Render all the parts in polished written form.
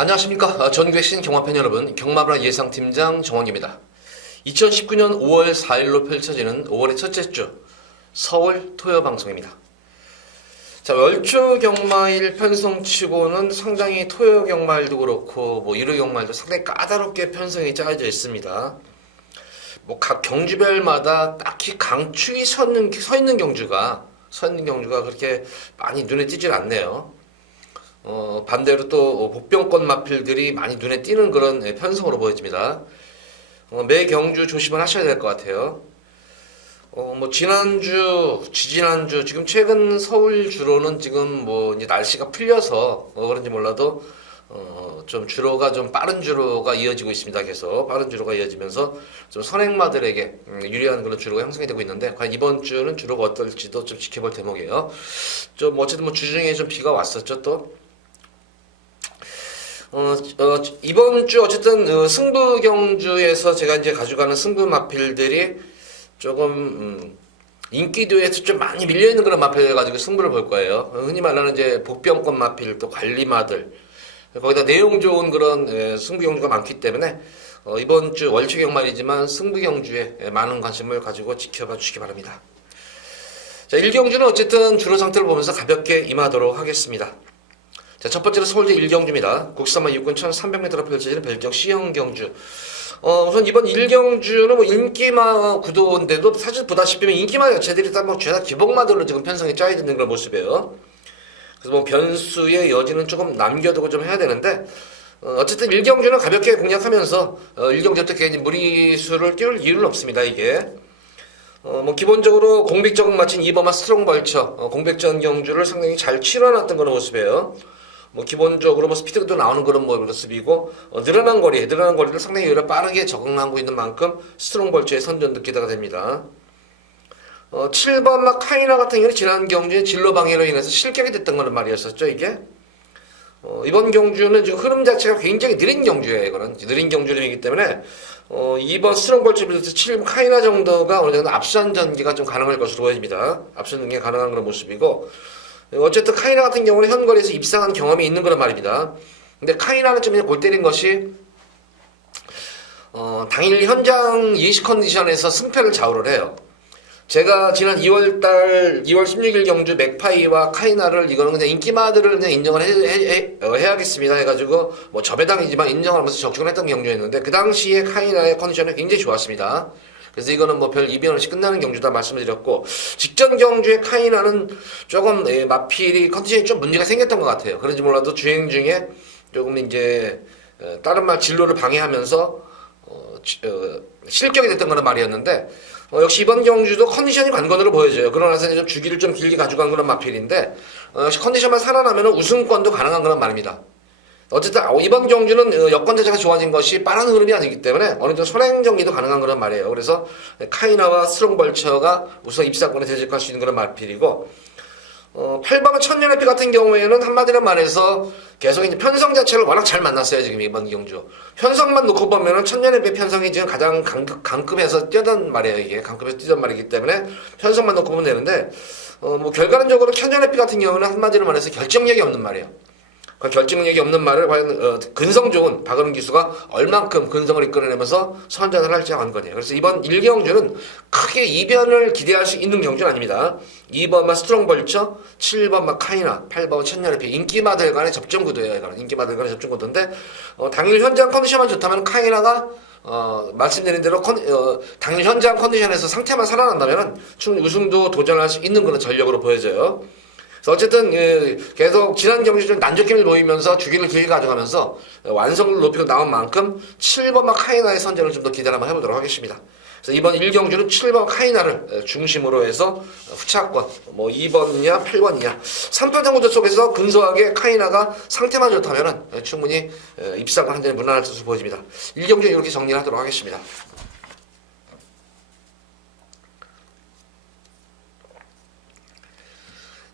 안녕하십니까. 전국의 경마팬 여러분, 경마브라 예상팀장 정원기입니다. 2019년 5월 4일로 펼쳐지는 5월의 첫째 주 서울 토요 방송입니다. 자, 월초 경마일 편성치고는 상당히 토요 경마일도 그렇고 일요 경마일도 상당히 까다롭게 편성이 짜여져 있습니다. 각 경주별마다 딱히 강축이 서 있는 경주가 그렇게 많이 눈에 띄질 않네요. 반대로 또 복병권 마필들이 많이 눈에 띄는 그런 편성으로 보여집니다. 매 경주 조심을 하셔야 될 것 같아요. 지난주, 지지난주, 지금 최근 서울 주로는 지금 이제 날씨가 풀려서 그런지 몰라도 좀 주로가 좀 빠른 주로가 이어지고 있습니다. 계속 빠른 주로가 이어지면서 좀 선행마들에게 유리한 그런 주로가 형성이 되고 있는데, 과연 이번 주는 주로가 어떨지도 좀 지켜볼 대목이에요. 어쨌든 주중에 좀 비가 왔었죠, 또. 이번 주 어쨌든 승부 경주에서 제가 이제 가져가는 승부 마필들이 조금 인기도에서 좀 많이 밀려있는 그런 마필을 가지고 승부를 볼 거예요. 흔히 말하는 이제 복병권 마필, 또 관리마들, 거기다 내용 좋은 그런 승부 경주가 많기 때문에 이번 주 월초 경말이지만 승부 경주에 많은 관심을 가지고 지켜봐 주시기 바랍니다. 자, 1경주는 어쨌든 주로 상태를 보면서 가볍게 임하도록 하겠습니다. 자, 첫 번째는 서울대 1경주입니다. 국산마 육군 1300m로 펼쳐지는 별정 C형 경주. 우선 이번 1경주는 인기마 구도인데도 사실 보다시피 인기마 자체들이 다 죄다 기복마들로 지금 편성이 짜여져 있는 그런 모습이에요. 그래서 변수의 여지는 조금 남겨두고 좀 해야 되는데, 어쨌든 1경주는 가볍게 공략하면서 1경주부터 괜히 무리수를 띄울 이유는 없습니다, 이게. 기본적으로 공백적응 마친 2번마 스트롱 벌처, 공백전 경주를 상당히 잘 치러놨던 그런 모습이에요. 기본적으로 스피드도 나오는 그런 모습이고, 늘어난 거리를 상당히 오히려 빠르게 적응하고 있는 만큼 스트롱 벌처의 선전도 기대가 됩니다. 7번마 카이나 같은 경우는 지난 경주에 진로 방해로 인해서 실격이 됐던 거는 말이었었죠, 이게. 이번 경주는 지금 흐름 자체가 굉장히 느린 경주예요, 이거는. 느린 경주이기 때문에, 2번 스트롱 벌처 비롯해서 7번 카이나 정도가 어느 정도 앞선 전기가 좀 가능할 것으로 보여집니다. 앞선 전기가 가능한 그런 모습이고, 어쨌든 카이나 같은 경우는 현거리에서 입상한 경험이 있는 그런 말입니다. 근데 카이나는 좀 골 때린 것이 당일 현장 예시 컨디션에서 승패를 좌우를 해요. 제가 지난 2월 16일 경주 맥파이와 카이나를 이거는 그냥 인기마들을 그냥 인정을 해야겠습니다 해가지고 저배당이지만 인정을 하면서 적중을 했던 경주였는데, 그 당시에 카이나의 컨디션이 굉장히 좋았습니다. 그래서 이거는 별 이변 없이 끝나는 경주다 말씀을 드렸고, 직전 경주에 카이나는 조금 마필이 컨디션이 좀 문제가 생겼던 것 같아요. 그런지 몰라도 주행 중에 조금 이제 다른 말 진로를 방해하면서 실격이 됐던 그런 말이었는데, 역시 이번 경주도 컨디션이 관건으로 보여져요. 그러나서 좀 주기를 좀 길게 가져간 그런 마필인데, 역시 컨디션만 살아나면 우승권도 가능한 그런 말입니다. 어쨌든 이번 경주는 여건 자체가 좋아진 것이 빠른 흐름이 아니기 때문에 어느 정도 선행 정리도 가능한 그런 말이에요. 그래서 카이나와 스트롱 벌처가 우선 입상권에 대적할 수 있는 그런 마필이고, 8번은 천년의 피 같은 경우에는 한마디로 말해서 계속 이제 편성 자체를 워낙 잘 만났어요, 지금 이번 경주. 편성만 놓고 보면은 천년의 피 편성이 지금 가장 강급해서 뛰던 말이에요, 이게. 강급해서 뛰던 말이기 때문에 편성만 놓고 보면 되는데, 결과론적으로 천년의 피 같은 경우는 한마디로 말해서 결정력이 없는 말이에요. 그 결정력이 없는 말을 과연 근성 좋은 박은훈 기수가 얼만큼 근성을 이끌어내면서 선전을 할지 관건이에요. 그래서 이번 1경주는 크게 이변을 기대할 수 있는 경주는 아닙니다. 2번마 스트롱 벌처, 7번마 카이나, 8번 천년의 피, 인기마들 간의 접전 구도예요. 이거는 인기마들 간의 접전 구도인데, 당일 현장 컨디션만 좋다면 카이나가 말씀드린 대로 당일 현장 컨디션에서 상태만 살아난다면 충분히 우승도 도전할 수 있는 그런 전력으로 보여져요. 어쨌든 계속 지난 경주 좀 난조낌을 보이면서 주기를 길게 가져가면서 완성도를 높이고 나온 만큼 7번마 카이나의 선전을 좀 더 기대를 한번 해보도록 하겠습니다. 그래서 이번 1경주는 7번 카이나를 중심으로 해서 후차권 2번이냐 8번이냐 3판 정도 속에서 근소하게 카이나가 상태만 좋다면 충분히 입상을 한 잔에 무난할 것으로 보여집니다. 1경주는 이렇게 정리를 하도록 하겠습니다.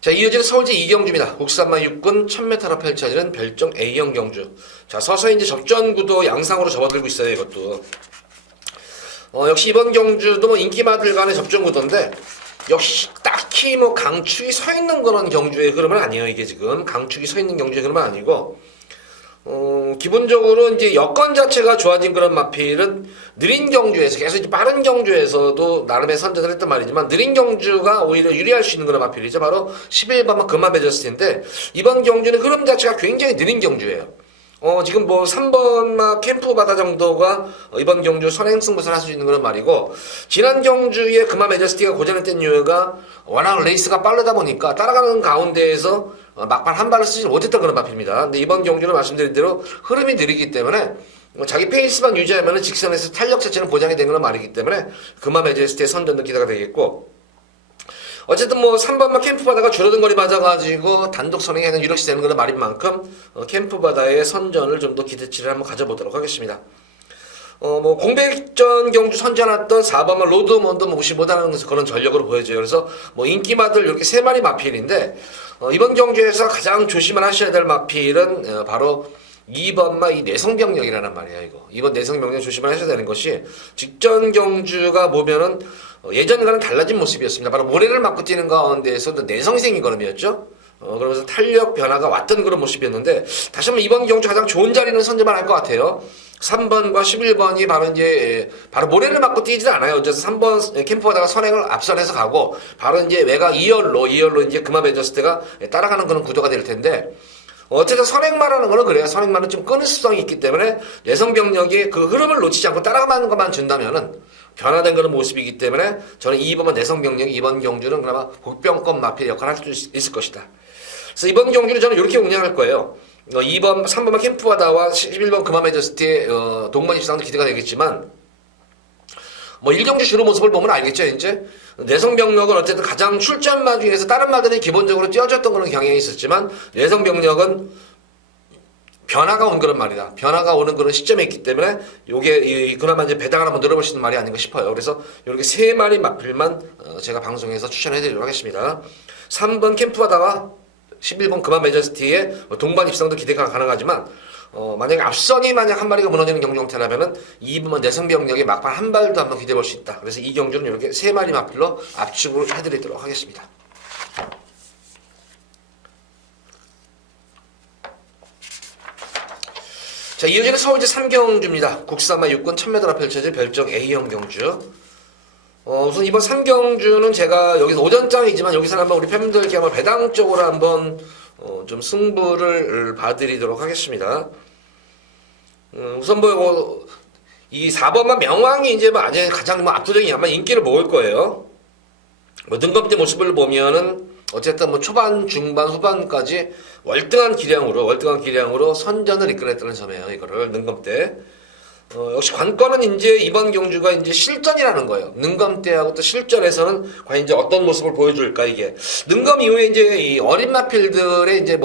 자, 이어지는 서울제 2경주입니다. 국산마 육군 1000m로 펼쳐지는 별정 A형 경주. 자, 서서히 이제 접전 구도 양상으로 접어들고 있어요, 이것도. 역시 이번 경주도 인기마들 간의 접전 구도인데, 역시 딱히 강축이 서 있는 그런 경주의 흐름은 아니에요, 이게 지금. 강축이 서 있는 경주의 흐름은 아니고, 기본적으로 이제 여건 자체가 좋아진 그런 마필은 느린 경주에서 계속 이제 빠른 경주에서도 나름의 선전을 했단 말이지만 느린 경주가 오히려 유리할 수 있는 그런 마필이죠. 바로 11번만 그만 매저스티인데 이번 경주는 흐름 자체가 굉장히 느린 경주예요. 지금 뭐 3번마 캠프 바다 정도가 이번 경주 선행 승부를 할 수 있는 그런 말이고 지난 경주에 그마 매저스티가 고전했던 이유가 워낙 레이스가 빠르다 보니까 따라가는 가운데에서 막판 한 발을 쓰지 못했던 그런 마필입니다. 근데 이번 경주는 말씀드린 대로 흐름이 느리기 때문에 자기 페이스만 유지하면 직선에서 탄력 자체는 보장이 되는 그런 말이기 때문에 그마 매저스티의 선전도 기대가 되겠고 어쨌든 뭐 3번만 캠프 바다가 줄어든 거리 맞아가지고 단독 선행에는 유력시 되는 그런 말인 만큼 캠프 바다의 선전을 좀 더 기대치를 한번 가져보도록 하겠습니다. 뭐 공백전 경주 선전했던 4번만 로드먼도 무시 못하는 그런 전력으로 보여져요. 그래서 뭐 인기마들 이렇게 세 마리 마필인데 이번 경주에서 가장 조심을 하셔야 될 마필은 바로 2번마 이 내성병력이라는 말이에요. 이번 내성병력 조심을 하셔야 되는 것이 직전 경주가 보면은 예전과는 달라진 모습이었습니다. 바로 모래를 맞고 뛰는 가운데에서 내성이 생긴 걸음이었죠. 그러면서 탄력 변화가 왔던 그런 모습이었는데 다시 한번 이번 경주 가장 좋은 자리는 선점을 할 것 같아요. 3번과 11번이 바로 모래를 맞고 뛰지는 않아요. 어째서 3번 캠프하다가 선행을 앞선해서 가고 바로 이제 외곽 2열로 이제 그마 매저스 때가 따라가는 그런 구도가 될 텐데 어쨌든 선행마라는 거는 그래요. 선행마는 좀 끄는 습성이 있기 때문에 내성병력이 그 흐름을 놓치지 않고 따라가는 것만 준다면은 변화된 그런 모습이기 때문에 저는 2번만 내성병력이 이번 경주는 그나마 복병권 마필 역할을 할 수 있을 것이다. 그래서 이번 경주는 저는 이렇게 운영할 거예요. 2번, 3번만 캠프바다와 11번 그마 매저스티의 동반 입상도 기대가 되겠지만 뭐 1경주 주로 모습을 보면 알겠죠. 이제 내성병력은 어쨌든 가장 출전마 중에서 다른 마들이 기본적으로 뛰어졌던 그런 경향이 있었지만 내성병력은 변화가 온 그런 말이다. 변화가 오는 그런 시점에 있기 때문에 요게 그나마 이제 배당을 한번 늘어볼 수 있는 말이 아닌가 싶어요. 그래서 이렇게 세 마리 마필만 제가 방송에서 추천해드리도록 하겠습니다. 3번 캠프바다와 11번 그마 매저스티의 동반 입상도 기대가 가능하지만 만약에 앞선이 만약 한 마리가 무너지는 경주 형태라면은 2번만 내성병력의 막판 한 발도 한번 기대해 볼 수 있다. 그래서 이 경주는 이렇게 세 마리 마필로 압축을 해드리도록 하겠습니다. 자, 이어지는 서울제 3경주입니다. 국산마 6권 1000m가 펼쳐질 별정 A형 경주. 우선 이번 3경주는 제가 여기서 오전장이지만 여기서 한번 우리 팬분들께 한번 배당 쪽으로 한번 좀 승부를 봐드리도록 하겠습니다. 우선 이 4번만 명왕이 이제 아주 가장 압도적인 아마 인기를 먹을 거예요. 능검대 모습을 보면은 어쨌든 초반, 중반, 후반까지 월등한 기량으로 선전을 이끌었다는 점이에요. 이거를 능검대. 역시 관건은 이제 이번 경주가 이제 실전이라는 거예요. 능검대하고 또 실전에서는 과연 이제 어떤 모습을 보여줄까 이게. 능검 이후에 이제 이 어린 마필들의 이제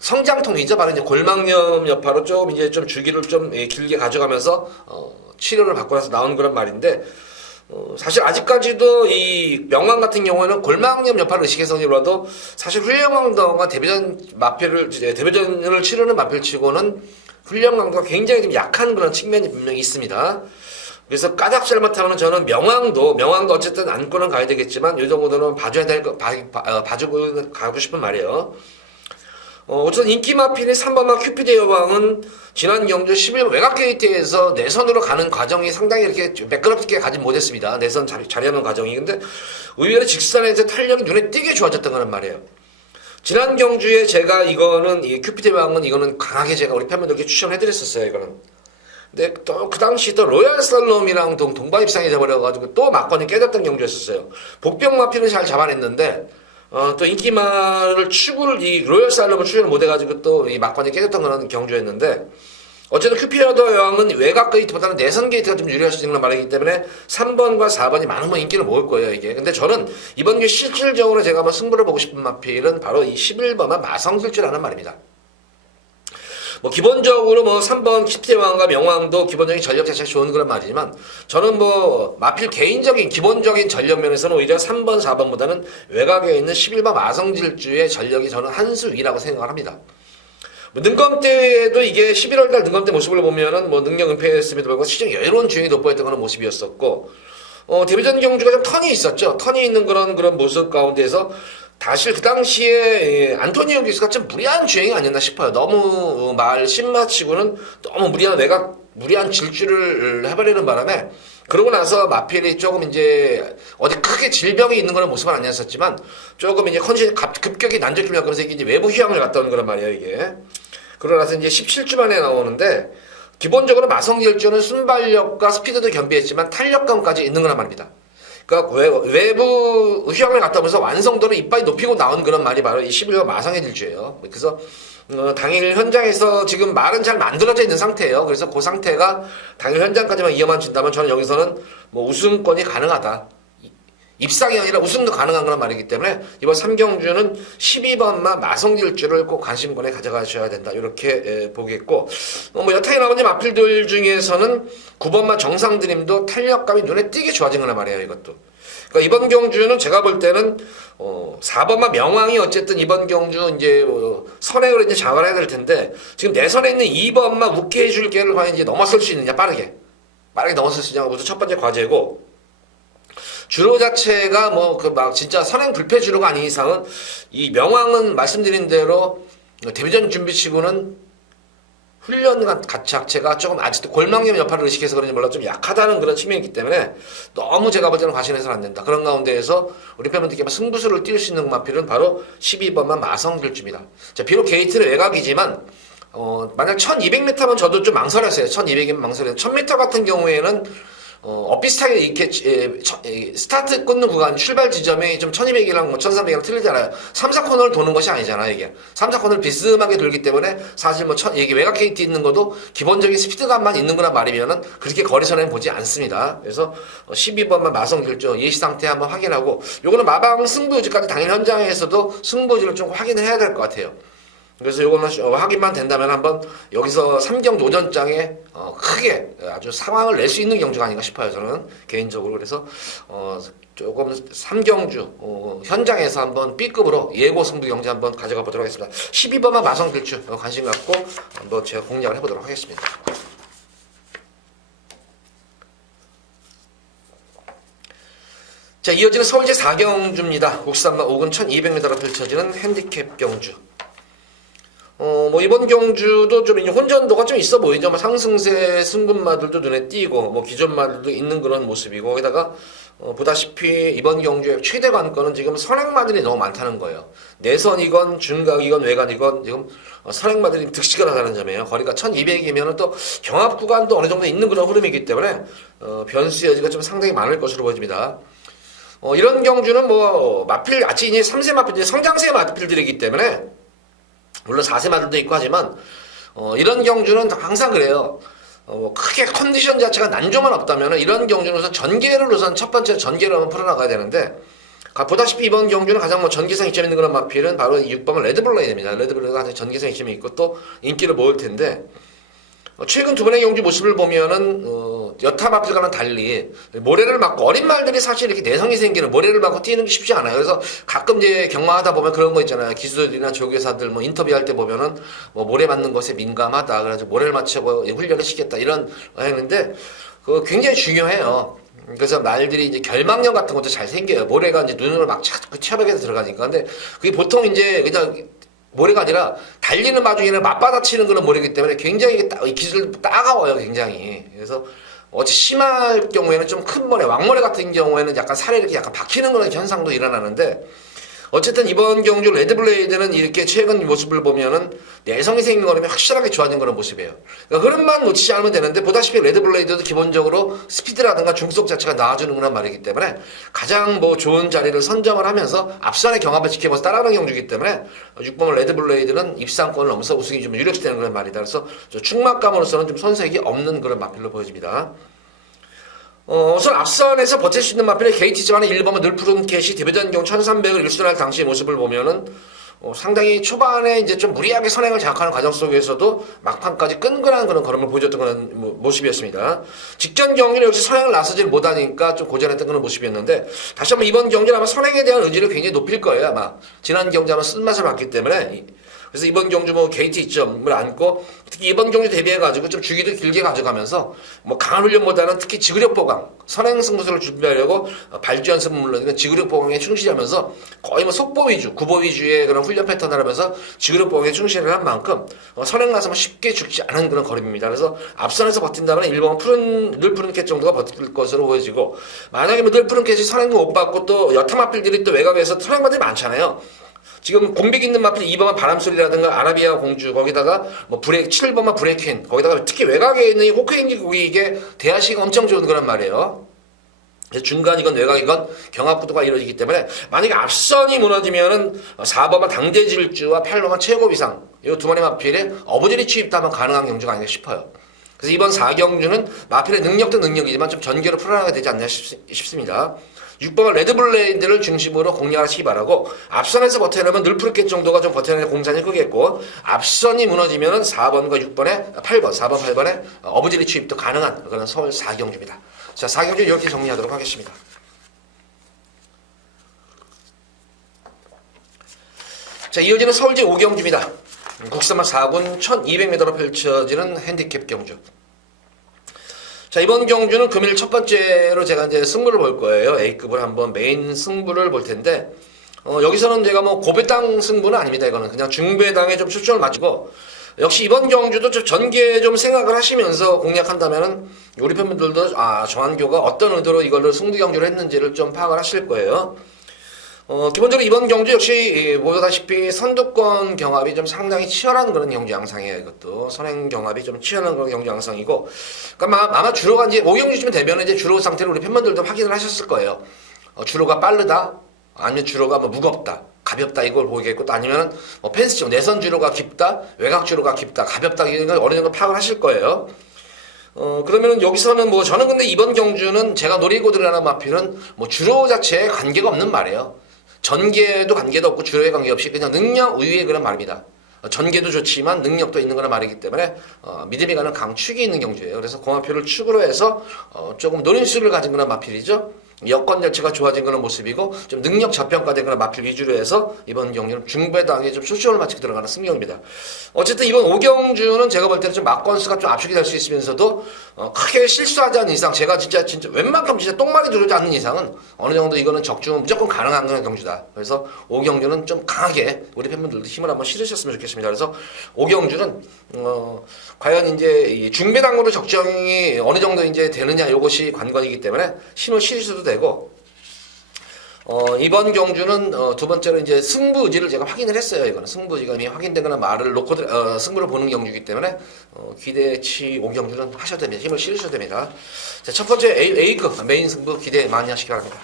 성장통이죠. 바로 이제 골막염 여파로 좀 이제 좀 주기를 좀 길게 가져가면서 치료를 받고 나서 나온 그런 말인데. 사실 아직까지도 이 명왕 같은 경우에는 골막염 여파를 의식해서라도 사실 훈련강도가 데뷔전을 치르는 마필치고는 훈련강도가 굉장히 좀 약한 그런 측면이 분명히 있습니다. 그래서 까닭 잘못하면 저는 명왕도 어쨌든 안고는 가야 되겠지만 이 정도는 봐주고 가고 싶은 말이에요. 어쨌든 인기 마필인 3번마 큐피드 여왕은 지난 경주 11번 외곽 게이트에서 내선으로 가는 과정이 상당히 이렇게 매끄럽게 가진 못했습니다. 내선 자리하는 과정이. 근데 의외로 직선에서 탄력이 눈에 띄게 좋아졌던 거란 말이에요. 지난 경주에 제가 이거는 이 큐피드 여왕은 이거는 강하게 제가 우리 팬분들께 추천해드렸었어요. 이거는. 근데 또 그 당시 또 로얄 살롬이랑 동반 입상이 돼버려가지고 또 막건이 깨졌던 경주였었어요. 복병 마필은 잘 잡아냈는데 또 인기마를 이 로열 살롬을 추진을 못해가지고 또 이 막판에 깨졌던 그런 경주였는데 어쨌든 큐피드 여왕은 외곽 게이트보다는 내선 게이트가 좀 유리할 수 있는 말이기 때문에 3번과 4번이 많은 인기를 먹을 거예요, 이게. 근데 저는 이번 게 실질적으로 제가 한번 승부를 보고 싶은 마필은 바로 이 11번만 마성술주라는 말입니다. 기본적으로 3번 큐피드왕과 명왕도 기본적인 전력 자체가 좋은 그런 말이지만 저는 마필 개인적인 기본적인 전력 면에서는 오히려 3번, 4번보다는 외곽에 있는 11번 마성질주의 전력이 저는 한 수 위라고 생각을 합니다. 능검대도 이게 11월달 능검대 모습을 보면은 능력 은폐했음에도 불구하고 시중 여유로운 주행이 돋보였던 그런 모습이었었고 데뷔전 경주가 좀 턴이 있었죠. 턴이 있는 그런 모습 가운데에서 사실 그 당시에 안토니오 기수가 좀 무리한 주행이 아니었나 싶어요. 너무 말 신마치고는 너무 무리한 질주를 해버리는 바람에 그러고 나서 마필이 조금 이제 어디 크게 질병이 있는 그런 모습은 아니었었지만 조금 이제 컨디션이 급격히 난조기를 겪으면서 이게 이제 외부 휴양을 갔다 오는 거란 말이에요, 이게. 그러고 나서 이제 17주 만에 나오는데 기본적으로 마성질주는 순발력과 스피드도 겸비했지만 탄력감까지 있는 거란 말입니다. 그러니까 외부 휴양을 갔다 오면서 완성도를 이빨이 높이고 나온 그런 말이 바로 이 11번 마성의 질주예요. 그래서 당일 현장에서 지금 말은 잘 만들어져 있는 상태예요. 그래서 그 상태가 당일 현장까지만 이어만 준다면 저는 여기서는 뭐 우승권이 가능하다. 입상이 아니라 우승도 가능한 그런 말이기 때문에 이번 3경주는 12번만 마성질주를 꼭 관심권에 가져가셔야 된다. 이렇게 보겠고 뭐 여타에 나온 마필들 중에서는 9번만 정상드림도 탄력감이 눈에 띄게 좋아진 거란 말이에요. 이것도. 그러니까 이번 경주는 제가 볼 때는 4번만 명왕이 어쨌든 이번 경주 이제 선행을 이제 잡아야 될 텐데 지금 내 선에 있는 2번만 웃게 해줄 게를 과연 이제 넘어설 수 있느냐 빠르게 넘어설 수 있느냐가 첫 번째 과제고. 주로 자체가 뭐 그 막 진짜 선행 불패 주로가 아닌 이상은 이 명왕은 말씀드린 대로 데뷔전 준비치고는 훈련 자체가 조금 아직도 골망염 여파를 의식해서 그런지 몰라 좀 약하다는 그런 측면이기 때문에 너무 제가 볼 때는 과신해서는 안 된다. 그런 가운데에서 우리 팬분들께 승부수를 띄울 수 있는 마필은 바로 12번만 마성질주입니다. 자, 비록 게이트는 외곽이지만 만약 1200m면 저도 좀 망설였어요. 1200이면 망설였어요. 1000m 같은 경우에는 비슷하게 이렇게 스타트 끊는 구간 출발 지점이 좀 1200이랑 뭐 1300이랑 틀리잖아요. 3, 4코너를 도는 것이 아니잖아요, 이게. 3, 4코너를 비스듬하게 돌기 때문에 사실 뭐 이게 외곽 게이트 있는 것도 기본적인 스피드감만 있는 거란 말이면은 그렇게 거리선에는 보지 않습니다. 그래서 12번만 마성질주 예시 상태 한번 확인하고 요거는 마방 승부지까지 당일 현장에서도 승부지를 좀 확인을 해야 될 것 같아요. 그래서 요거는 확인만 된다면 한번 여기서 3경주 오전장에 크게 아주 상황을 낼 수 있는 경주가 아닌가 싶어요. 저는 개인적으로. 그래서 조금 3경주 현장에서 한번 B급으로 예고 승부 경주 한번 가져가 보도록 하겠습니다. 12번만 마성질주 관심 갖고 한번 제가 공략을 해보도록 하겠습니다. 자, 이어지는 서울제 4경주입니다. 63만 5근 1200m로 펼쳐지는 핸디캡 경주. 뭐 이번 경주도 좀 이제 혼전도가 좀 있어 보이죠. 뭐 상승세 승분마들도 눈에 띄고 뭐 기존마들도 있는 그런 모습이고 거기다가 보다시피 이번 경주의 최대 관건은 지금 선행마들이 너무 많다는 거예요. 내선이건 중각이건 외관이건 지금 선행마들이 득식을 하다는 점이에요. 거리가 1200이면은 또 경합 구간도 어느 정도 있는 그런 흐름이기 때문에 변수 여지가 좀 상당히 많을 것으로 보여집니다. 이런 경주는 뭐 마필 아직 이제 3세 마필, 성장세 마필들이기 때문에 물론 4세 마들도 있고 하지만 이런 경주는 항상 그래요. 크게 컨디션 자체가 난조만 없다면 이런 경주는 우선 전개를 우선 첫 번째 전개를 한번 풀어나가야 되는데 보다시피 이번 경주는 가장 뭐 전개성 이점이 있는 그런 마필은 바로 6번은 레드블레이드입니다. 레드블레이드가 가장 전개성 이점이 있고 또 인기를 모을 텐데 최근 두 번의 경주 모습을 보면은 여타 마필과는 달리 모래를 맞고 어린 말들이 사실 이렇게 내성이 생기는 모래를 맞고 뛰는 게 쉽지 않아요. 그래서 가끔 이제 경마하다 보면 그런 거 있잖아요. 기수들이나 조교사들 뭐 인터뷰할 때 보면은 뭐 모래 맞는 것에 민감하다. 그래서 모래를 맞추고 훈련을 시켰다 이런 했는데 그거 굉장히 중요해요. 그래서 말들이 이제 결막염 같은 것도 잘 생겨요. 모래가 이제 눈으로 막 쳐박해서 들어가니까. 근데 그게 보통 이제 그냥 모래가 아니라 달리는 마중에는 맞받아치는 그런 모래이기 때문에 굉장히 기술 따가워요, 굉장히. 그래서 어찌 심할 경우에는 좀 큰 모래, 왕모래 같은 경우에는 약간 살에 이렇게 약간 박히는 그런 현상도 일어나는데 어쨌든 이번 경주 레드블레이드는 이렇게 최근 모습을 보면은 내성이 생긴 거라면 확실하게 좋아진 그런 모습이에요. 그러니까 흐름만 놓치지 않으면 되는데 보다시피 레드블레이드도 기본적으로 스피드라든가 중속 자체가 나와주는 그런 말이기 때문에 가장 뭐 좋은 자리를 선점을 하면서 앞선의 경합을 지켜보면서 따라가는 경주이기 때문에 6번 레드블레이드는 입상권을 넘어서 우승이 좀 유력시 되는 그런 말이다. 그래서 충막감으로서는 좀 선색이 없는 그런 마필로 보여집니다. 우선 앞선에서 버틸 수 있는 마필의 게이트지만은 1번은 늘푸른 캣이 데뷔전 경우 1300을 일순할 당시의 모습을 보면은 상당히 초반에 이제 좀 무리하게 선행을 장악하는 과정 속에서도 막판까지 끈끈한 그런 걸음을 보여줬던 그런 모습이었습니다. 직전 경기는 역시 선행을 나서질 못하니까 좀 고전했던 그런 모습이었는데 다시 한번 이번 경기는 아마 선행에 대한 의지를 굉장히 높일 거예요. 아마 지난 경기 한번 쓴맛을 봤기 때문에 그래서 이번 경주 뭐 게이트 이점을 안고 특히 이번 경주 대비해가지고 좀 주기도 길게 가져가면서 뭐 강한 훈련보다는 특히 지구력 보강, 선행 승부수를 준비하려고 발주 연습은 물론 지구력 보강에 충실하면서 거의 뭐 속보 위주, 구보 위주의 그런 훈련 패턴을 하면서 지구력 보강에 충실을 한 만큼 선행 나서면 쉽게 죽지 않은 그런 걸음입니다. 그래서 앞선에서 버틴다면 1번 늘 푸른 캣 정도가 버틸 것으로 보여지고 만약에 늘 푸른 캣이 선행 못 받고 또 여타 마필들이 또 외곽에서 선행 마들이 많잖아요. 지금 공백 있는 마필 2번만 바람소리라든가 아라비아 공주 거기다가 뭐 7번만 브레이퀸 거기다가 특히 외곽에 있는 이 호크행지 고객에게 대하시가 엄청 좋은 거란 말이에요. 중간이건 외곽이건 경합구도가 이루어지기 때문에 만약에 앞선이 무너지면은 4번만 당대질주와 8번만 최고비상 이 두 마리 마필에 어부질이 취입하면 가능한 경주가 아닌가 싶어요. 그래서 이번 4경주는 마필의 능력도 능력이지만 좀 전개로 풀어나가야 되지 않나 싶습니다. 6번은 레드블레이드를 중심으로 공략하시기 바라고 앞선에서 버텨내면 늘푸르켓 정도가 좀 버텨내는 공산이 크겠고 앞선이 무너지면은 4번과 6번에 8번, 4번, 8번에 어부질이 취입도 가능한 그런 서울 4경주입니다. 자, 4경주 이렇게 정리하도록 하겠습니다. 자, 이어지는 서울제 5경주입니다. 국산마 4군 1200m로 펼쳐지는 핸디캡 경주. 자, 이번 경주는 금일 첫 번째로 제가 이제 승부를 볼 거예요. A급을 한번 메인 승부를 볼 텐데, 여기서는 제가 뭐 고배당 승부는 아닙니다. 이거는 그냥 중배당에 좀 초점을 맞추고, 역시 이번 경주도 좀 전개 좀 생각을 하시면서 공략한다면은, 우리 팬분들도, 정한교가 어떤 의도로 이걸로 승부 경주를 했는지를 좀 파악을 하실 거예요. 기본적으로 이번 경주 역시 보다시피 선두권 경합이 좀 상당히 치열한 그런 경주 양상이에요. 이것도 선행 경합이 좀 치열한 그런 경주 양상이고, 그러니까 아마 주로가 이제 5경주쯤 되면 이제 주로 상태를 우리 팬분들도 확인을 하셨을 거예요. 주로가 빠르다, 아니면 주로가 뭐 무겁다, 가볍다 이걸 보이겠고, 또 아니면 뭐 펜스죠 내선 주로가 깊다, 외곽 주로가 깊다, 가볍다 이런 걸 어느 정도 파악을 하실 거예요. 그러면은 여기서는 뭐 저는 근데 이번 경주는 제가 노리고 들어가는 마필은 뭐 주로 자체에 관계가 없는 말이에요. 전개도 관계도 없고 주로의 관계없이 그냥 능력 우위의 그런 말입니다. 전개도 좋지만 능력도 있는 그런 말이기 때문에 믿음이 가는 강축이 있는 경주예요. 그래서 고마표를 축으로 해서 조금 노림수를 가진 그런 마필이죠. 여건 자체가 좋아진 그런 모습이고 좀 능력 저평가된 그런 마필 위주로 해서 이번 경주는 중배당에 좀 초점을 맞추고 들어가는 승경입니다. 어쨌든 이번 5경주는 제가 볼 때는 좀 막건수가 좀 압축이 될 수 있으면서도 크게 실수하지 않는 이상 제가 진짜 웬만큼 진짜 똥말이 들어오지 않는 이상은 어느 정도 이거는 적중은 무조건 가능한 그런 경주다. 그래서 5경주는 좀 강하게 우리 팬분들도 힘을 한번 실으셨으면 좋겠습니다. 그래서 5경주는 과연 이제 이 중배당으로 적정이 어느 정도 이제 되느냐 이것이 관건이기 때문에 힘을 실으셔도 되고 이번 경주는 두 번째로 이제 승부 의지를 제가 확인을 했어요. 이거는 승부 의지가 이미 확인된 거나 말을 놓고 승부를 보는 경주이기 때문에 기대치 5경주는 하셔도 됩니다. 힘을 실으셔도 됩니다. 자, 첫 번째 A급 메인 승부 기대 많이 하시기 바랍니다.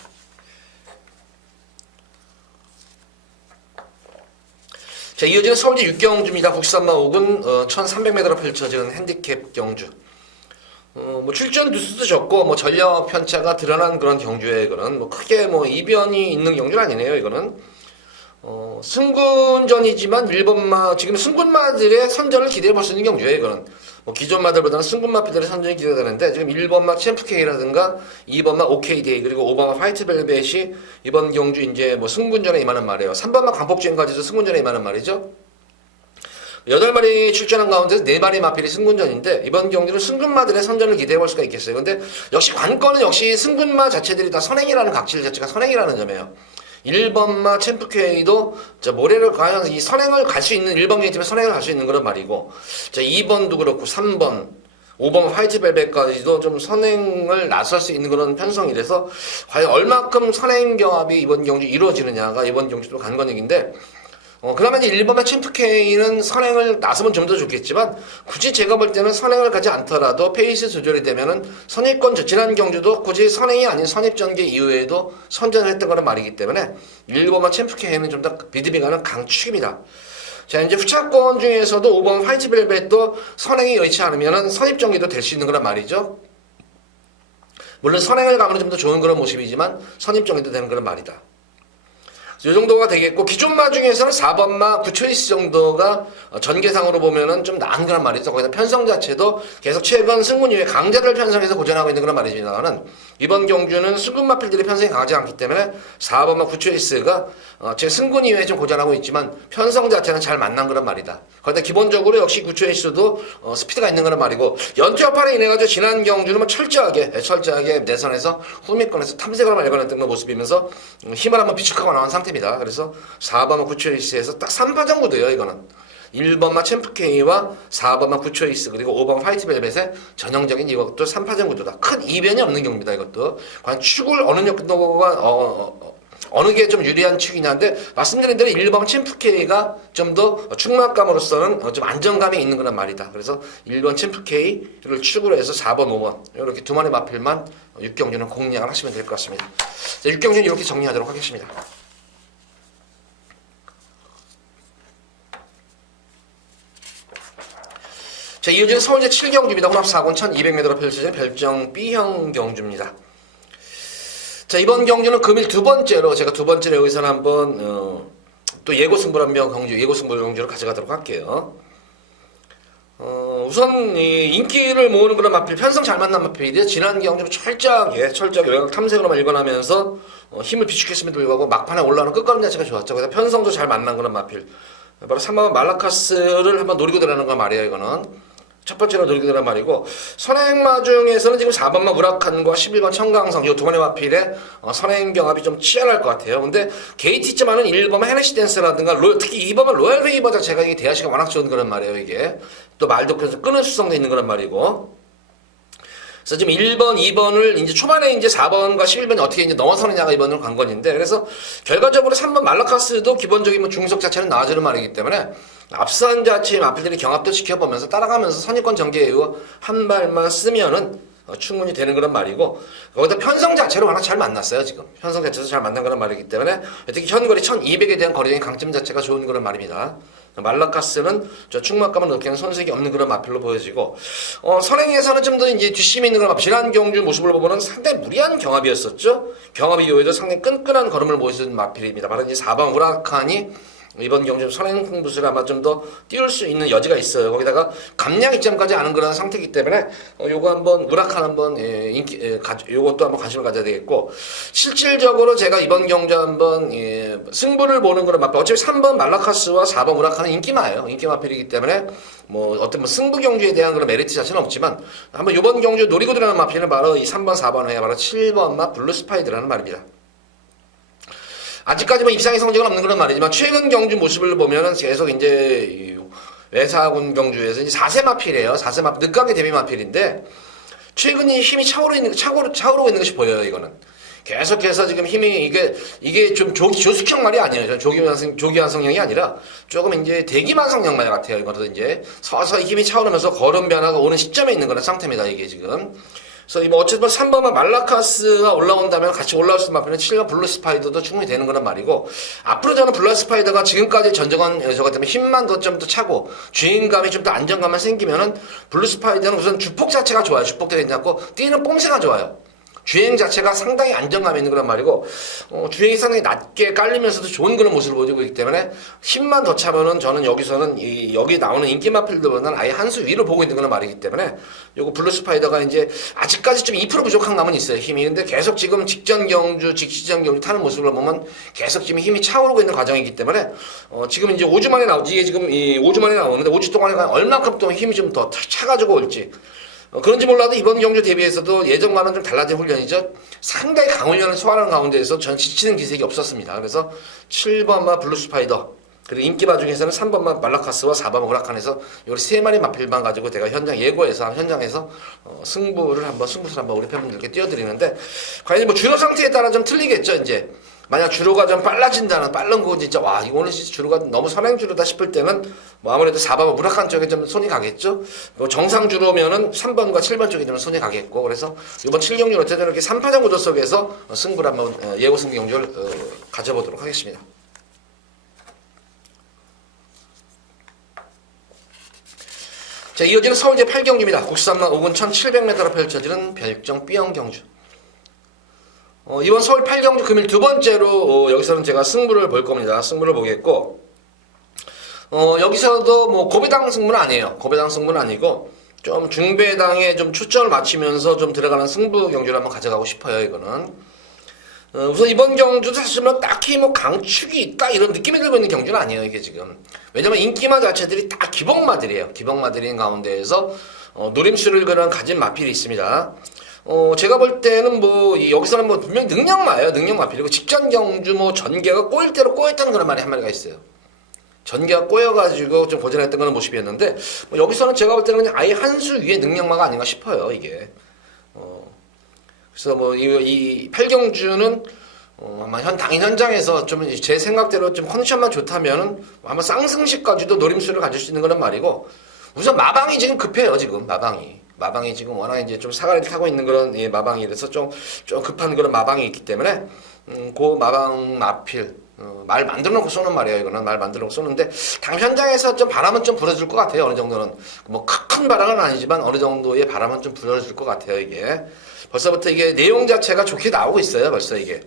자, 이어지는 서울제 6경주입니다. 국산마 5군 1300m로 펼쳐지는 핸디캡 경주. 뭐 출전 두수도 적고 뭐 전력 편차가 드러난 그런 경주에 이거는 뭐 크게 뭐 이변이 있는 경주는 아니네요. 이거는 승군전이지만 1번마 지금 승군마들의 선전을 기대해 볼 수 있는 경주예요. 이거는 뭐 기존 마들보다는 승군마피들의 선전이 기대되는데 지금 1번마 챔프K라든가 2번마 OKDA 그리고 5번마 화이트벨벳이 이번 경주 이제 뭐 승군전에 임하는 말이에요. 3번마 광폭주행까지도 승군전에 임하는 말이죠. 8마리 출전한 가운데 4마리 마필이 승군전인데 이번 경기는 승군마들의 선전을 기대해 볼 수가 있겠어요. 근데 역시 관건은 역시 승군마 자체들이 다 선행이라는 각질 자체가 선행이라는 점이에요. 1번마 챔프K도 모래를 과연 이 선행을 갈 수 있는 1번 경기팀에 선행을 갈 수 있는 그런 말이고 2번도 그렇고 3번 5번 화이트벨벳까지도 좀 선행을 나설 수 있는 그런 편성이라서 과연 얼마큼 선행 경합이 이번 경주 이루어지느냐가 이번 경주도 관건이긴데 그러면 이제 1번의 챔프K는 선행을 나서면 좀 더 좋겠지만 굳이 제가 볼 때는 선행을 가지 않더라도 페이스 조절이 되면은 선입권 지난 경주도 굳이 선행이 아닌 선입전개 이후에도 선전을 했던 거란 말이기 때문에 1번의 챔프K는 좀 더 믿음이 가는 강축입니다. 자, 이제 후차권 중에서도 5번 화이트벨벳도 선행이 여의치 않으면은 선입전개도 될 수 있는 거란 말이죠. 물론 선행을 가면 좀 더 좋은 그런 모습이지만 선입전개도 되는 그런 말이다. 이 정도가 되겠고, 기존마 중에서는 4번마 9초이스 정도가 전개상으로 보면은 좀 나은 거란 말이죠. 거기다 편성 자체도 계속 최근 승군 이후에 강자들 편성해서 고전하고 있는 그런 말입니다만은, 이번 경주는 승군 마필들이 편성이 강하지 않기 때문에 4번마 9초이스가 제 승군 이후에 좀 고전하고 있지만 편성 자체는 잘 만난 그런 말이다. 거기다 기본적으로 역시 9초이스도 스피드가 있는 그런 말이고, 연투협파를 인해가지고 지난 경주는 뭐 철저하게 내선에서 후미권에서 탐색을 발견했던 모습이면서 힘을 한번 비축하고 나온 상태입니다. 그래서 4번마 9초이스에서 딱 3파전 구도예요. 이거는 1번마 챔프K와 4번마 9초이스 그리고 5번 화이트벨벳의 전형적인 이것도 3파전 구도다. 큰 이변이 없는 경우입니다. 이것도 과연 축을 어느 정도가 어느 게 좀 유리한 축이냐인데, 말씀드린 대로 1번 챔프K가 좀 더 축막감으로서는 좀 안정감이 있는 거란 말이다. 그래서 1번 챔프K를 축으로 해서 4번, 5번 이렇게 두 마리 마필만 6경주는 공략을 하시면 될 것 같습니다. 자, 6경주는 이렇게 정리하도록 하겠습니다. 자, 이어지는 서울제 7경주입니다. 혼합 4군 1200m로 펼쳐진 별정 B형 경주입니다. 자, 이번 경주는 금일 두 번째로 제가 두 번째로 여기서는 한번 또 예고승부란병 경주, 예고승부 경주를 가져가도록 할게요. 우선 이 인기를 모으는 그런 마필, 편성 잘 만난 마필이 지난 경주로 철저하게 외곽 탐색으로만 일궈나면서 힘을 비축했음에도 불구하고 막판에 올라오는 끝걸음 자체가 좋았죠. 그래서 편성도 잘 만난 그런 마필. 바로 3번 말라카스를 한번 노리고 들어가는 건 말이에요. 이거는 첫 번째로 노리고 들어간 말이고, 선행마 중에서는 지금 4번마 우라칸과 11번 청강성 이 두 번의 마필의 선행 경합이 좀 치열할 것 같아요. 근데 게이티점하는 1번마 헤네시 댄스라든가 특히 2번마 로얄 웨이버 자체가 이게 대하시가 워낙 좋은 그런 말이에요. 이게 또 말도 그래서 끈을 수성돼 있는 그런 말이고, 그래서 지금 1번, 2번을 이제 초반에 이제 4번과 11번이 어떻게 이제 넘어서느냐가 이번으로 관건인데, 그래서 결과적으로 3번 말라카스도 기본적인 뭐 중속 자체는 나아지는 말이기 때문에 앞선 자체의 마필들이 경합도 지켜보면서 따라가면서 선입권 전개 이후 한 발만 쓰면은 충분히 되는 그런 말이고, 거기다 편성 자체로 하나 잘 만났어요. 지금 편성 자체도 잘 만난 그런 말이기 때문에 특히 현거리 1200에 대한 거리적인 강점 자체가 좋은 그런 말입니다. 말라카스는 저 충막감을 느끼는 손색이 없는 그런 마필로 보여지고, 선행에서는 좀 더 이제 뒷심이 있는 그런 마필. 지난 경주 모습을 보면 상당히 무리한 경합이었었죠. 경합 이후에도 상당히 끈끈한 걸음을 보여주는 마필입니다. 바로 이제 4번 우라칸이 이번 경주 선행 공부수를 아마 좀 더 띄울 수 있는 여지가 있어요. 거기다가 감량 입장까지 아는 그런 상태이기 때문에 요거 한번 우라칸 한번 요것도 한번 관심을 가져야 되겠고, 실질적으로 제가 이번 경주 한번 승부를 보는 그런 마필. 어차피 3번 말라카스와 4번 우라칸은 인기마예요. 인기 마필이기 때문에 뭐 어떤 뭐 승부 경주에 대한 그런 메리트 자체는 없지만, 한번 이번 경주 노리고 들어가는 마필은 바로 이 3번, 4번 외에 바로 7번마 블루 스파이드라는 말입니다. 아직까지 뭐 입상의 성적은 없는 그런 말이지만, 최근 경주 모습을 보면은 계속 이제 외사군 경주에서 이제 4세 마필이에요. 4세 마필, 늦가게 데뷔 마필인데, 최근 이 힘이 차오르고 있는 것이 보여요. 이거는 계속해서 지금 힘이 이게 좀 조숙형 말이 아니에요. 조기환 성형이 아니라 조금 이제 대기만 성형 말 같아요. 이거는 이제 서서히 힘이 차오르면서 걸음 변화가 오는 시점에 있는 그런 상태입니다. 이게 지금. 그래서 뭐 어쨌든 3번만 말라카스가 올라온다면 같이 올라올 수 있는 7번 블루 스파이더도 충분히 되는 거란 말이고, 앞으로 저는 블루 스파이더가 지금까지 전적한 저것 때문에 힘만 좀 더 차고 주행감이 좀 더 안정감만 생기면은, 블루 스파이더는 우선 주폭 자체가 좋아요. 주폭도 괜찮고 뛰는 뽐새가 좋아요. 주행 자체가 상당히 안정감이 있는 그런 말이고, 주행이 상당히 낮게 깔리면서도 좋은 그런 모습을 보여주고 있기 때문에 힘만 더 차면은 저는 여기서는 여기 나오는 인기 마필들보다는 아예 한 수 위로 보고 있는 그런 말이기 때문에, 요거 블루 스파이더가 이제 아직까지 좀 2% 부족한 감은 있어요. 힘이. 근데 계속 지금 직전 경주 타는 모습을 보면 계속 지금 힘이 차오르고 있는 과정이기 때문에, 지금 이제 5주 만에 나오지, 이게 지금 5주 만에 나오는데 5주 동안에 얼마큼 또 힘이 좀 더 차가지고 올지, 그런지 몰라도 이번 경주 대비해서도 예전과는 좀 달라진 훈련이죠. 상당히 강훈련을 소화하는 가운데에서 전 지치는 기색이 없었습니다. 그래서 7번마 블루 스파이더, 그리고 인기마 중에서는 3번마 말라카스와 4번마 우라칸에서 요 세 마리 마필만 가지고 제가 현장에서 승부수를 한번 우리 팬분들께 띄워드리는데, 과연 뭐 주로 상태에 따라 좀 틀리겠죠. 이제 만약 주로가 좀 빠른 거 진짜 이거는 진짜 주로가 너무 선행 주로다 싶을 때는 뭐 아무래도 4번 우라칸 쪽에 좀 손이 가겠죠. 뭐 정상 주로면은 3번과 7번 쪽에 좀 손이 가겠고, 그래서 이번 7경주 어쨌든 이렇게 3파전 구도 속에서 승부를 한번 예고 승부 경주를 가져보도록 하겠습니다. 자, 이어지는 서울제 8경주입니다. 국산마 5군 1700m로 펼쳐지는 별정 B형 경주. 이번 서울 8경주 금일 두 번째로 여기서는 제가 승부를 볼 겁니다. 승부를 보겠고 여기서도 뭐 고배당 승부는 아니에요. 고배당 승부는 아니고 좀 중배당에 좀 초점을 맞추면서 좀 들어가는 승부 경주를 한번 가져가고 싶어요. 이거는 우선 이번 경주도 사실 뭐 딱히 뭐 강축이 있다 이런 느낌이 들고 있는 경주는 아니에요. 이게 지금 왜냐면 인기마 자체들이 다 기복마들이에요. 기복마들인 가운데에서 노림수를 가진 마필이 있습니다. 제가 볼 때는 뭐 여기서는 뭐 분명히 능력마예요. 능력마필이고 직전 경주 뭐 전개가 꼬일 대로 꼬였다는 그런 말이 한 마리가 있어요. 전개가 꼬여가지고 좀 고전했던 그런 모습이었는데 뭐 여기서는 제가 볼 때는 그냥 아예 한 수 위의 능력마가 아닌가 싶어요. 이게 그래서 뭐 이 8경주는 아마 당일 현장에서 좀 제 생각대로 좀 컨디션만 좋다면은 아마 쌍승시까지도 노림수를 가질 수 있는 그런 말이고 우선 마방이 지금 급해요. 지금 마방이 지금 워낙 이제 좀 사가리를 타고 있는 그런 마방이라서 좀 급한 그런 마방이 있기 때문에 그 마방 마필 말 만들어 놓고 쏘는 말이에요. 이거는 말 만들어 놓고 쏘는데 당 현장에서 좀 바람은 좀 불어줄 것 같아요. 어느 정도는 뭐 큰 바람은 아니지만 어느 정도의 바람은 좀 불어줄 것 같아요. 이게 벌써부터 이게 내용 자체가 좋게 나오고 있어요. 벌써 이게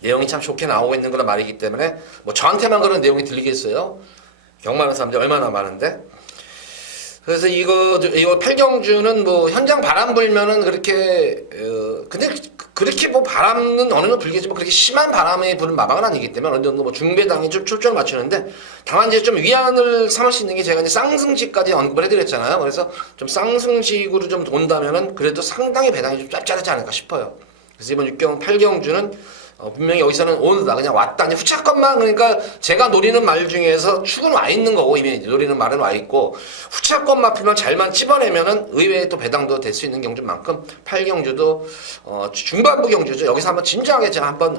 내용이 참 좋게 나오고 있는 그런 말이기 때문에 뭐 저한테만 그런 내용이 들리겠어요. 경마하는 사람들이 얼마나 많은데. 그래서 이거 8경주는 뭐 현장 바람 불면은 그렇게 근데 그렇게 뭐 바람은 어느 정도 불겠지만 그렇게 심한 바람이 부는 마방은 아니기 때문에 어느 정도 뭐 중배당이 좀 초점을 맞추는데 다만 이제 좀 위안을 삼을 수 있는 게 제가 이제 쌍승식까지 언급을 해드렸잖아요. 그래서 좀 쌍승식으로 좀 온다면은 그래도 상당히 배당이 좀 짭짤하지 않을까 싶어요. 그래서 이번 8경주는 분명히 여기서는 온다 그냥 왔다 이제 후차권만 그러니까 제가 노리는 말 중에서 축은 와 있는 거고 이미 노리는 말은 와 있고 후차권 마필만 잘만 찝어내면은 의외의 또 배당도 될 수 있는 경주만큼 8경주도 중반부 경주죠. 여기서 한번 진지하게 제가 한번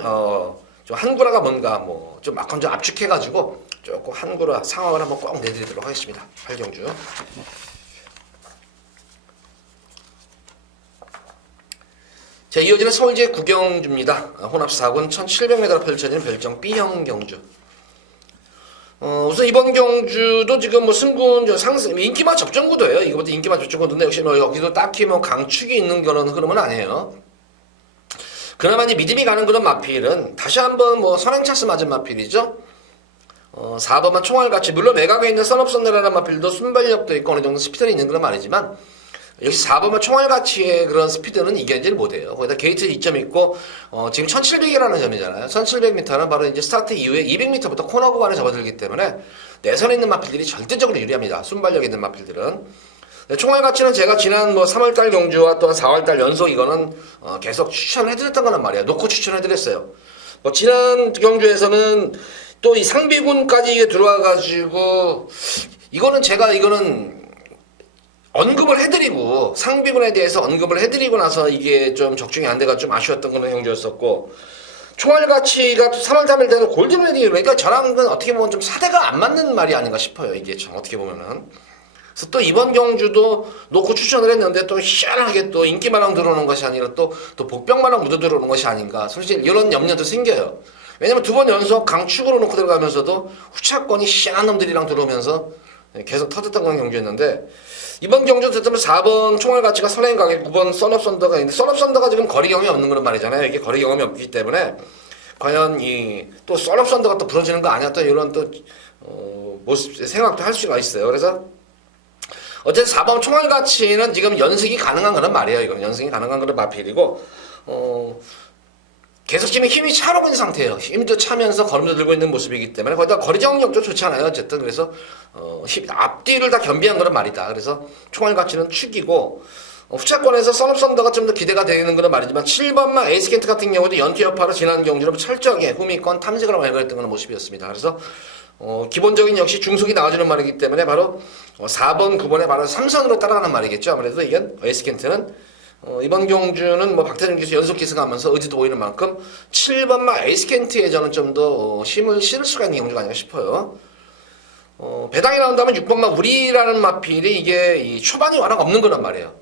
좀 한구라가 뭔가 뭐 좀 막건 좀 압축해가지고 조금 한구라 상황을 한번 꼭 내드리도록 하겠습니다. 8경주. 자, 이어지는 서울제 9경주입니다. 혼합 4군 1700m로 펼쳐지는 별정 B형 경주. 우선 이번 경주도 지금 뭐 승군 상승 인기마 접전구도예요. 이거부터 인기마 접전구도인데 역시 뭐 여기도 딱히 뭐 강축이 있는 그런 흐름은 아니에요. 그나마 이제 믿음이 가는 그런 마필은 다시 한번 뭐 선행 찬스 맞은 마필이죠. 4번만 총알같이 물론 외곽에 있는 썬업선더라는 마필도 순발력도 있고 어느 정도 스피드는 있는 그런 말이지만 역시 4번만 총알가치의 그런 스피드는 이겨내지를 못해요. 거기다 게이트 2점 있고, 지금 1700이라는 점이잖아요. 1700m는 바로 이제 스타트 이후에 200m부터 코너 구간에 접어들기 때문에 내선에 있는 마필들이 절대적으로 유리합니다. 순발력 있는 마필들은. 총알가치는 제가 지난 뭐 3월달 경주와 또한 4월달 연속 이거는 계속 추천해드렸던 거란 말이에요. 놓고 추천해드렸어요. 뭐 지난 경주에서는 또 이 상비군까지 들어와가지고, 이거는 언급을 해드리고 상비군에 대해서 언급을 해드리고 나서 이게 좀 적중이 안 돼가 좀 아쉬웠던 그런 경주였었고 총알 가치가 3월 3일 되는 골든웨딩 그러니까 저랑은 어떻게 보면 좀 사대가 안 맞는 말이 아닌가 싶어요. 이게 참 어떻게 보면은 그래서 또 이번 경주도 놓고 추천을 했는데 또 희한하게 또 인기마랑 들어오는 것이 아니라 또 복병마랑 묻어 들어오는 것이 아닌가 솔직히 이런 염려도 생겨요. 왜냐면 두 번 연속 강축으로 놓고 들어가면서도 후차권이 희한한 놈들이랑 들어오면서 계속 터졌던 그런 경주였는데 이번 경주 됐다면 4번 총알 가치가 설레임 가게 9번 썬업선더가 있는데 썬업선더가 지금 거리 경험이 없는 그런 말이잖아요. 이게 거리 경험이 없기 때문에 과연 또 썬업선더가 또 부러지는 거 아니야 또 이런 또 모습 생각도 할 수가 있어요. 그래서 어쨌든 4번 총알 가치는 지금 연승이 가능한 그런 말이에요. 이건 연승이 가능한 그런 마필이고 계속 지금 힘이 차오르고 있는 상태예요. 힘도 차면서 걸음도 들고 있는 모습이기 때문에 거기다 거리 정력도 좋잖아요. 어쨌든 그래서 앞뒤를 다 겸비한 그런 말이다. 그래서 총알 가치는 축이고 후차권에서 썬업선더가 좀 더 기대가 되는 그런 말이지만 7번만 에이스켄트 같은 경우도 연투 여파로 지난 경주로 철저하게 후미권 탐색을 발견했던 그런 모습이었습니다. 그래서 기본적인 역시 중속이 나와주는 말이기 때문에 바로 4번, 9번에 바로 3선으로 따라가는 말이겠죠. 아무래도 이건 에이스켄트는 이번 경주는 뭐 박태준 기수 연속 기승하면서 의지도 보이는 만큼 7번만 에이스켄트에 저는 좀 더 힘을 실을 수가 있는 경주가 아닌가 싶어요. 배당이 나온다면 6번만 우리라는 마필이 이게 이 초반이 워낙 없는 거란 말이에요.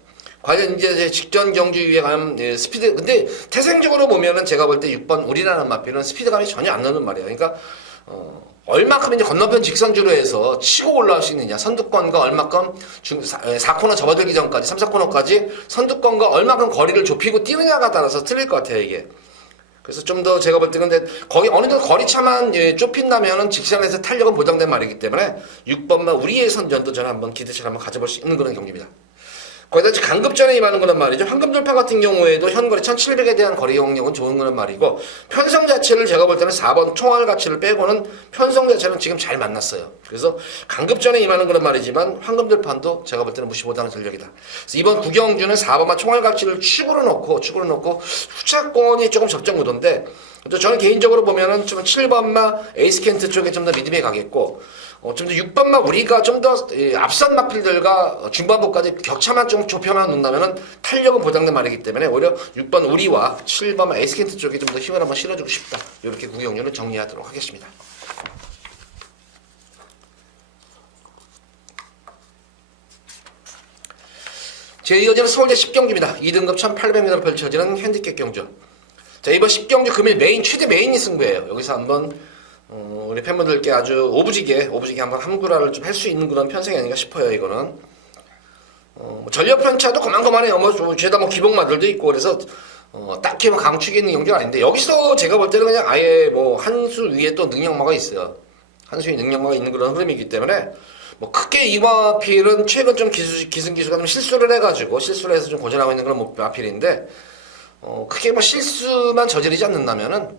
과연 이제 직전 경주 위에 가면 스피드 근데 태생적으로 보면은 제가 볼 때 6번 우리라는 마필은 스피드감이 전혀 안 나는 말이에요. 그러니까 얼마큼 이제 건너편 직선주로 해서 치고 올라올 수 있느냐. 선두권과 얼마큼 4코너 접어들기 전까지, 3, 4코너까지 선두권과 얼마큼 거리를 좁히고 뛰느냐가 따라서 틀릴 것 같아요, 이게. 그래서 좀 더 제가 볼 때 근데 거기 어느 정도 거리차만 좁힌다면은 직선에서 탄력은 보장된 말이기 때문에 6번만 우리의 선전도 저는 한번 기대치를 한번 가져볼 수 있는 그런 경기입니다. 거기다 강급전에 임하는 거란 말이죠. 황금돌파 같은 경우에도 현거리 1700에 대한 거리 용력은 좋은 거란 말이고 편성 자체를 제가 볼 때는 4번 총알 가치를 빼고는 편성 자체는 지금 잘 만났어요. 그래서 강급전에 임하는 거란 말이지만 황금돌파도 제가 볼 때는 무시 못하는 전력이다. 그래서 이번 구경주는 4번만 총알 가치를 축으로 놓고 후차권이 조금 접전 구도인데 또 저는 개인적으로 보면은 좀 7번마 에이스 켄트 쪽에 좀 더 믿음이 가겠고 좀 더 6번마 우리가 좀 더 앞선 마필들과 중반부까지 격차만 좀 좁혀만 놓는다면은 탄력은 보장된 말이기 때문에 오히려 6번 우리와 7번마 에이스 켄트 쪽에 좀 더 힘을 한번 실어주고 싶다. 이렇게 구경률을 정리하도록 하겠습니다. 제 이어지는 서울대 10경기입니다. 2등급 1800m로 펼쳐지는 핸디캡 경주. 자, 이번 10경주 금일 최대 메인이 승부예요. 여기서 한번 우리 팬분들께 아주 오부지게 한번 함구라를 좀 할 수 있는 그런 편성이 아닌가 싶어요. 이거는 전력 편차도 그만해요. 죄다 기복마들도 있고 그래서 딱히 강축이 있는 경주가 아닌데 여기서 제가 볼 때는 그냥 아예 한 수 위에 또 능력마가 있어요. 한 수 위에 능력마가 있는 그런 흐름이기 때문에 크게 이 마필은 최근 좀 기승기수가 좀 실수를 해서 좀 고전하고 있는 그런 마필인데 크게 실수만 저지르지 않는다면은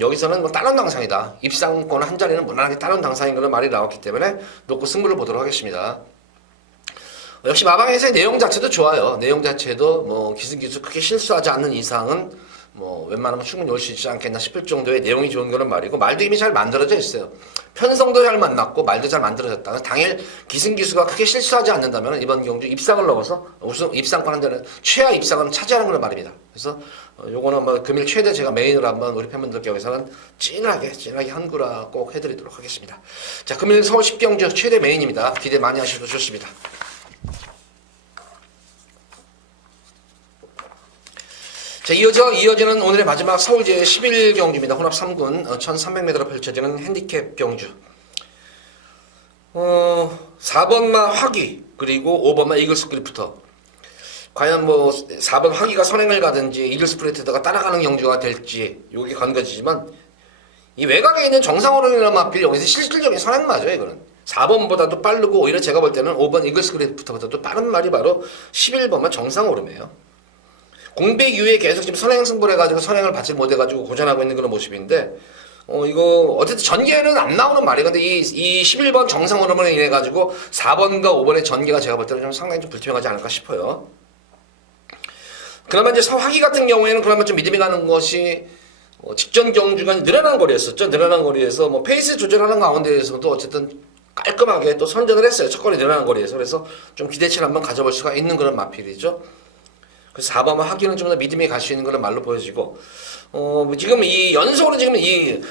여기서는 다른 당상이다. 입상권 한 자리는 무난하게 다른 당상인 그런 말이 나왔기 때문에 놓고 승부를 보도록 하겠습니다. 역시 마방에서의 내용 자체도 좋아요. 내용 자체도 기승기수 크게 실수하지 않는 이상은 웬만하면 충분히 올 수 있지 않겠나 싶을 정도의 내용이 좋은 그런 말이고 말도 이미 잘 만들어져 있어요. 편성도 잘 만났고 말도 잘 만들어졌다. 당일 기승기수가 크게 실수하지 않는다면 이번 경주 입상을 넘어서 입상권 한 자리는 최하 입상을 차지하는 그런 말입니다. 그래서 요거는 금일 최대 제가 메인으로 한번 우리 팬분들께 여기서는 찐하게 한구라 꼭 해드리도록 하겠습니다. 자, 금일 서울 10경주 최대 메인입니다. 기대 많이 하셔도 좋습니다. 자, 이어지는 오늘의 마지막 서울제 11경주입니다. 혼합 3군 1300m로 펼쳐지는 핸디캡 경주. 4번마 화기 그리고 5번마 이글스 그리프터. 과연 4번 화기가 선행을 가든지 이글스 프레트가 따라가는 경주가 될지 요게 관건이지만 이 외곽에 있는 정상으로는 마필 여기서 실질적인 선행마죠. 이거는 4번보다도 빠르고 오히려 제가 볼 때는 5번 이글스 그리프터보다도 빠른 말이 바로 11번마 정상오름이에요. 공백 이후에 계속 지금 선행 승부를 해가지고 선행을 받지 못해가지고 고전하고 있는 그런 모습인데, 이거, 어쨌든 전개는 안 나오는 말이에요. 근데 이 11번 정상 흐름으로 인해가지고 4번과 5번의 전개가 제가 볼 때는 좀 상당히 좀 불투명하지 않을까 싶어요. 그러면 이제 서화기 같은 경우에는 그러면 좀 믿음이 가는 것이, 직전 경주가 늘어난 거리였었죠. 늘어난 거리에서 페이스 조절하는 가운데에서도 어쨌든 깔끔하게 또 선전을 했어요. 첫 거리 늘어난 거리에서. 그래서 좀 기대치를 한번 가져볼 수가 있는 그런 마필이죠. 그래서 4번만 하기는 좀 더 믿음이 갈 수 있는 그런 말로 보여지고, 지금 이 연속으로 지금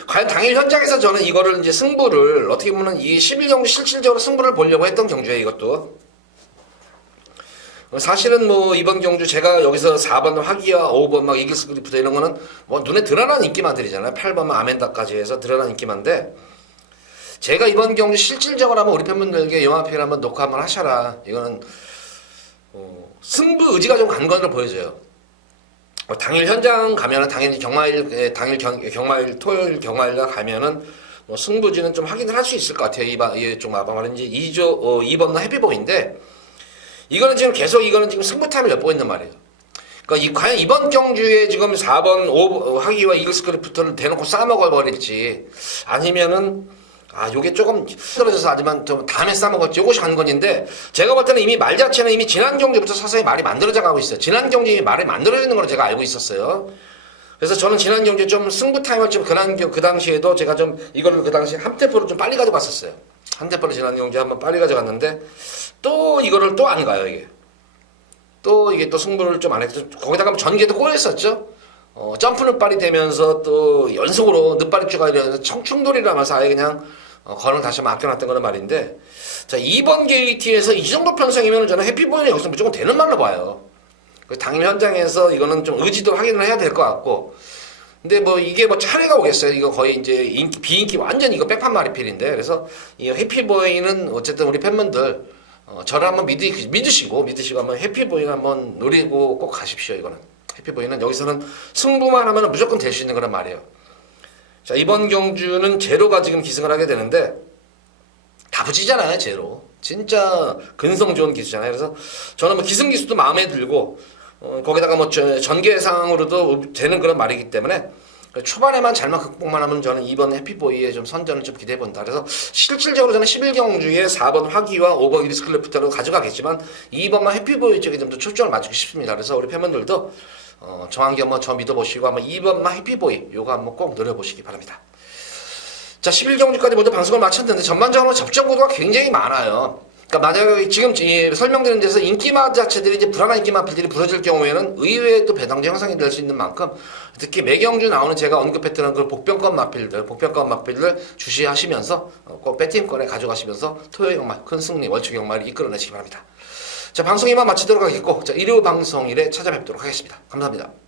과연 당일 현장에서 저는 이거를 이제 승부를 어떻게 보면 이 11경주 실질적으로 승부를 보려고 했던 경주예요, 이것도. 사실은 이번 경주 제가 여기서 4번 화기와 5번 이글스 그리프터 이런 거는 눈에 드러난 인기만들이잖아요. 8번 아멘다까지 해서 드러난 인기만데, 제가 이번 경주 실질적으로 한번 우리 팬분들께 영화편을 한번 녹화 한번 하셔라. 이거는, 승부 의지가 좀 간건으로 보여져요. 당일 현장 가면은 당연히 토요일 경마일 가면은 승부지는 좀 확인을 할 수 있을 것 같아요. 좀 말인지 2번 해피보이인데 이거는 지금 승부 타임을 엿보고 있는 말이에요. 그러니까 과연 이번 경주에 지금 4번 하기와 이글스 그리프터를 대놓고 싸먹어 버릴지 아니면은 요게 조금 떨어져서 하지만 좀 다음에 싸먹었지. 요것이 관건인데, 제가 볼 때는 이미 말 자체는 이미 지난 경주부터 서서히 말이 만들어져 가고 있어요. 지난 경주에 말이 만들어지는 걸로 제가 알고 있었어요. 그래서 저는 지난 경주에 좀 승부 타임을 그 당시에도 제가 좀 이거를 그 당시에 한 템포를 좀 빨리 가져갔었어요. 한 템포를 지난 경주에 한번 빨리 가져갔는데, 또 이거를 또 안 가요, 이게. 이게 또 승부를 좀 안 했죠. 거기다가 전개도 꼬였었죠. 점프는 빨리 되면서 또 연속으로 늦발이 쭉 가면서 충돌이라면서 아예 그냥 건을 다시 한번 아껴놨던 거는 말인데, 자, 2번 게이트에서 이 정도 편성이면 저는 해피보이는 여기서 무조건 되는 말로 봐요. 당일 현장에서 이거는 좀 의지도 확인을 해야 될 것 같고, 근데 뭐 이게 뭐 차례가 오겠어요. 이거 거의 이제 인기, 비인기 완전 이거 백판 마리필인데 그래서 이 해피보이는 어쨌든 우리 팬분들 저를 한번 믿으시고 한번 해피보이는 한번 노리고 꼭 가십시오. 이거는 해피보이는 여기서는 승부만 하면 무조건 될 수 있는 그런 말이에요. 자, 이번 경주는 제로가 지금 기승을 하게 되는데 다 붙이잖아요. 제로 진짜 근성 좋은 기수잖아요. 그래서 저는 뭐 기승 기수도 마음에 들고 거기다가 뭐 전개상으로도 되는 그런 말이기 때문에 초반에만 잘만 극복만 하면 저는 이번 해피보이의 좀 선전을 좀 기대해 본다. 그래서 실질적으로 저는 11경주에 4번 화기와 5번 이리스클래프트로 가져가겠지만 2번만 해피보이 쪽에 좀 더 초점을 맞추고 싶습니다. 그래서 우리 팬분들도 정한기 한번 저 믿어보시고 한번 2번만 해피보이 요거 한번 꼭 노려보시기 바랍니다. 자, 11경주까지 모두 방송을 마쳤는데 전반적으로 접점 구도가 굉장히 많아요. 그러니까 만약에 지금 설명드린 데서 인기맛 자체들이 이제 불안한 인기맛들이 부서질 경우에는 의외의 또 배당주 형성이 될 수 있는 만큼 특히 매경주 나오는 제가 언급했던 그 복병권 마필들 주시하시면서 꼭 배팅권에 가져가시면서 토요일 경말 큰 승리 월초 경말을 이끌어내시기 바랍니다. 자, 방송 이만 마치도록 하겠고 자, 일요 방송일에 찾아뵙도록 하겠습니다. 감사합니다.